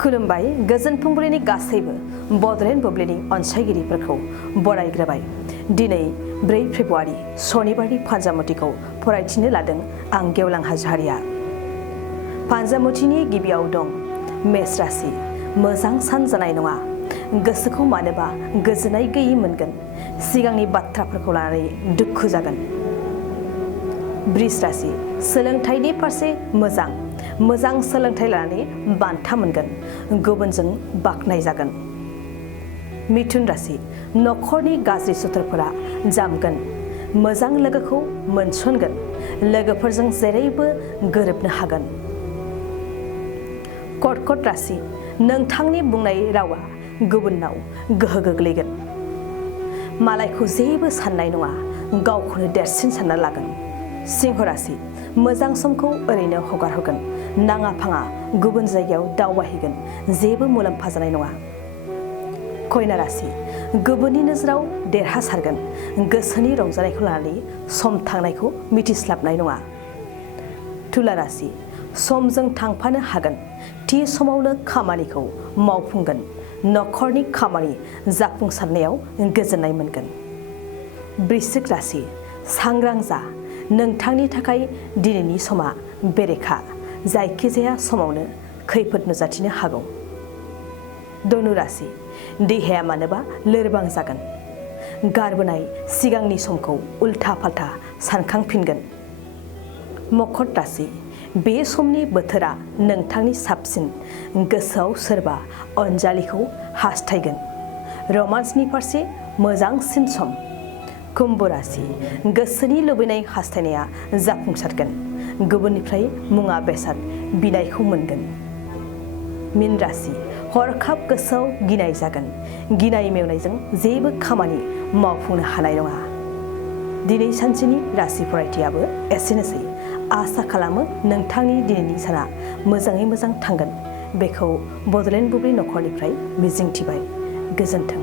खुलुमबाय गोजोन फुंबिलिनि गासैबो बडलेण्ड बुब्लिनि अनसायगिरिफोरखौ बरायग्रोबाय। दिनै 4 फेब्रुवारि सनिबारनि फान्जामुथिखौ फरायथिनो लादों आं गेवलां हाज'वारिया। फान्जामुथिनि गिबियाव दं मेष राशि। मोजां सान जानाय नङा। गोसोखौ मानोबा गोजोननाय गैयै मोनगोन। सिगांनि बाथ्राफोरखौ लानानै दुखु जागोन। वृष राशि। सोलोंथाइनि फारसे मोजां सोलोंथाइ लानानै बान्था मोनगोन। गुबुनजों बाख्नाय जागोन। मिथुन राशि। नखरनि गाज्रि सुथुरफोरा जामगोन। मोजां लोगोखौ मोनसनगोन। लोगोफोरजों जेरैबो गोरोबनो हागोन। कर्कट राशि। नोंथांनि बुंनाय रावा गुबुननाव गोहो गोग्लैगोन। मालायखौ जेबो साननाय नङा, गावखौनो देरसिन सानना लागोन। सिंह राशि। मोजां समखौ ओरैनो हगारहोगोन। नाङा फाङा गुबुन जायगायाव दावबायहैगोन। जेबो मुलाम्फा जानाय नङा। कन्या राशि। गुबुननि नोजोराव देरहासारगोन। गोसोनि रंजानायखौ लानानै सम थांनायखौ मिथिस्लाबनाय नङा। तुला राशि। समजों थांफानो हागोन। थि समावनो खामानिखौ मावफुंगोन। नखरनि खामानि जाफुंसारनायाव गोजोननाय मोनगोन। वृश्चिक राशि। सांग्रां जा। नोंथांनि थाखाय दिनैनि समा बेरेखा। जायखिजाया समावनो खैफोद नुजाथिनो हागौ। धनु राशि। देहाया मानोबा लोरबां जागोन। गारबोनाय सिगांनि समखौ उल्था फाल्था सानखांफिनगोन। मकर राशि। बे समनि बोथोरा नोंथांनि साबसिन। गोसोआव सोरबा अनजालिखौ हास्थायगोन। रमान्सनि फारसे मोजांसिन सम। कुम्भ राशि। गोसोनि लुबैनाय हास्थायनाया जाफुंसारगोन। गुबुननिफ्राय मुवा बेसाद बिनायखौ मोनगोन। मीन राशि। हरखाब गोसोआव गिनाय जागोन। गिनाय मेवनायजों जेबो खामानि मावफुंनो हानाय नङा। दिनै सानसेनि राशि फरायथियाबो एसेनोसै। आसा खालामो नोंथांनि दिनैनि साना मोजाङै मोजां थांगोन। बेखौ बडलेण्ड बुब्लि नखरनिफ्राय मिजिंथिबाय। गोजोन्थों।